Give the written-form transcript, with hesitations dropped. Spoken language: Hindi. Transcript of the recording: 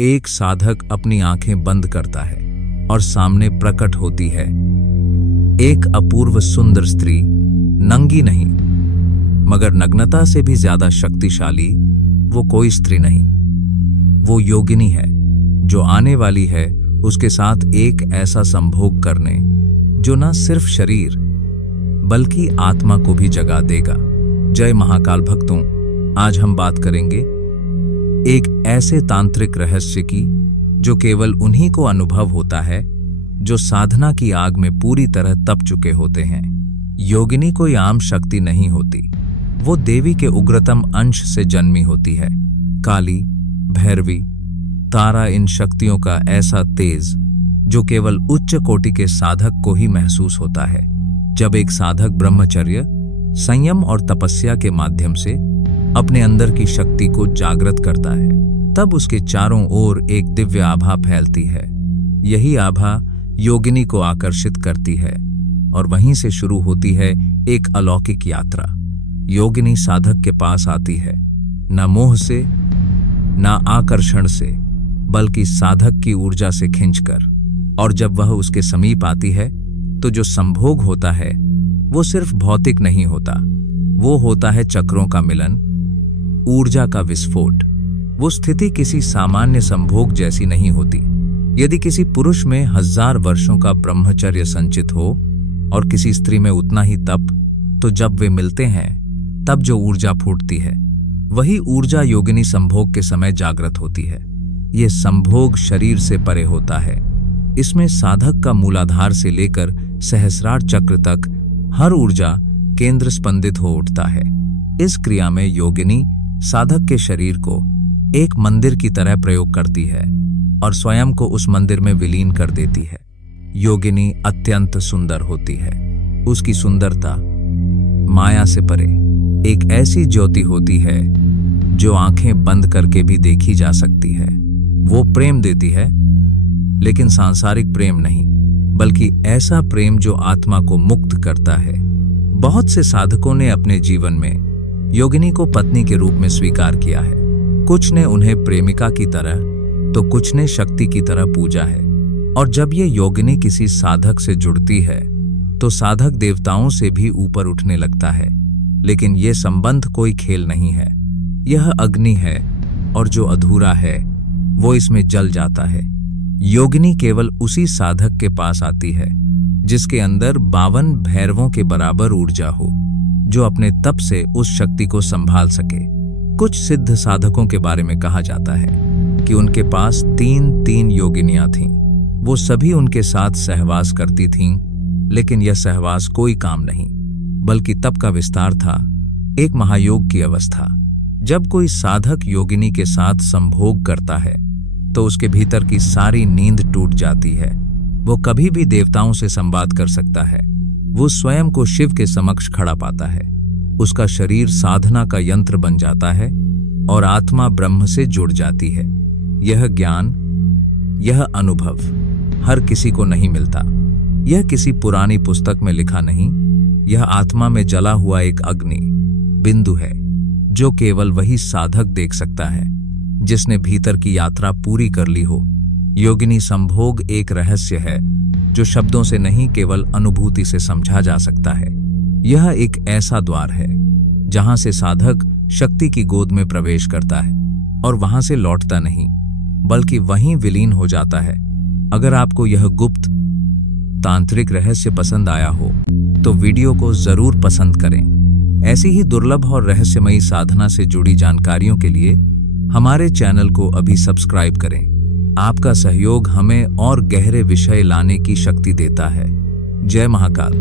एक साधक अपनी आंखें बंद करता है और सामने प्रकट होती है एक अपूर्व सुंदर स्त्री, नंगी नहीं मगर नग्नता से भी ज्यादा शक्तिशाली। वो कोई स्त्री नहीं, वो योगिनी है जो आने वाली है उसके साथ एक ऐसा संभोग करने जो न सिर्फ शरीर बल्कि आत्मा को भी जगा देगा। जय महाकाल भक्तों, आज हम बात करेंगे एक ऐसे तांत्रिक रहस्य की जो केवल उन्हीं को अनुभव होता है जो साधना की आग में पूरी तरह तप चुके होते हैं। योगिनी कोई आम शक्ति नहीं होती, वो देवी के उग्रतम अंश से जन्मी होती है। काली, भैरवी, तारा, इन शक्तियों का ऐसा तेज जो केवल उच्च कोटि के साधक को ही महसूस होता है। जब एक साधक ब्रह्मचर्य, संयम और तपस्या के माध्यम से अपने अंदर की शक्ति को जागृत करता है, तब उसके चारों ओर एक दिव्य आभा फैलती है। यही आभा योगिनी को आकर्षित करती है और वहीं से शुरू होती है एक अलौकिक यात्रा। योगिनी साधक के पास आती है न मोह से, न आकर्षण से, बल्कि साधक की ऊर्जा से खींचकर। और जब वह उसके समीप आती है तो जो संभोग होता है वो सिर्फ भौतिक नहीं होता, वो होता है चक्रों का मिलन, ऊर्जा का विस्फोट। वो स्थिति किसी सामान्य संभोग जैसी नहीं होती। यदि किसी पुरुष में 1000 वर्षों का ब्रह्मचर्य संचित हो और किसी स्त्री में उतना ही तप, तो जब वे मिलते हैं तब जो ऊर्जा फूटती है वही ऊर्जा योगिनी संभोग के समय जागृत होती है। ये संभोग शरीर से परे होता है। इसमें साधक का मूलाधार से लेकर सहस्रार चक्र तक हर ऊर्जा केंद्र स्पंदित हो उठता है। इस क्रिया में योगिनी साधक के शरीर को एक मंदिर की तरह प्रयोग करती है और स्वयं को उस मंदिर में विलीन कर देती है। योगिनी अत्यंत सुंदर होती है। उसकी सुंदरता माया से परे एक ऐसी ज्योति होती है जो आंखें बंद करके भी देखी जा सकती है। वो प्रेम देती है, लेकिन सांसारिक प्रेम नहीं, बल्कि ऐसा प्रेम जो आत्मा को मुक्त करता है। बहुत से साधकों ने अपने जीवन में योगिनी को पत्नी के रूप में स्वीकार किया है। कुछ ने उन्हें प्रेमिका की तरह तो कुछ ने शक्ति की तरह पूजा है। और जब ये योगिनी किसी साधक से जुड़ती है तो साधक देवताओं से भी ऊपर उठने लगता है। लेकिन ये संबंध कोई खेल नहीं है, यह अग्नि है और जो अधूरा है वो इसमें जल जाता है। योगिनी केवल उसी साधक के पास आती है जिसके अंदर 52 भैरवों के बराबर ऊर्जा हो, जो अपने तप से उस शक्ति को संभाल सके। कुछ सिद्ध साधकों के बारे में कहा जाता है कि उनके पास 3 योगिनियां थीं। वो सभी उनके साथ सहवास करती थीं, लेकिन यह सहवास कोई काम नहीं, बल्कि तप का विस्तार था, एक महायोग की अवस्था। जब कोई साधक योगिनी के साथ संभोग करता है तो उसके भीतर की सारी नींद टूट जाती है। वो कभी भी देवताओं से संवाद कर सकता है। वो स्वयं को शिव के समक्ष खड़ा पाता है। उसका शरीर साधना का यंत्र बन जाता है और आत्मा ब्रह्म से जुड़ जाती है। यह ज्ञान, यह अनुभव हर किसी को नहीं मिलता। यह किसी पुरानी पुस्तक में लिखा नहीं, यह आत्मा में जला हुआ एक अग्नि बिंदु है जो केवल वही साधक देख सकता है जिसने भीतर की यात्रा पूरी कर ली हो। योगिनी संभोग एक रहस्य है जो शब्दों से नहीं, केवल अनुभूति से समझा जा सकता है। यह एक ऐसा द्वार है जहां से साधक शक्ति की गोद में प्रवेश करता है और वहां से लौटता नहीं, बल्कि वहीं विलीन हो जाता है। अगर आपको यह गुप्त तांत्रिक रहस्य पसंद आया हो तो वीडियो को जरूर पसंद करें। ऐसी ही दुर्लभ और रहस्यमयी साधना से जुड़ी जानकारियों के लिए हमारे चैनल को अभी सब्सक्राइब करें। आपका सहयोग हमें और गहरे विषय लाने की शक्ति देता है। जय महाकाल।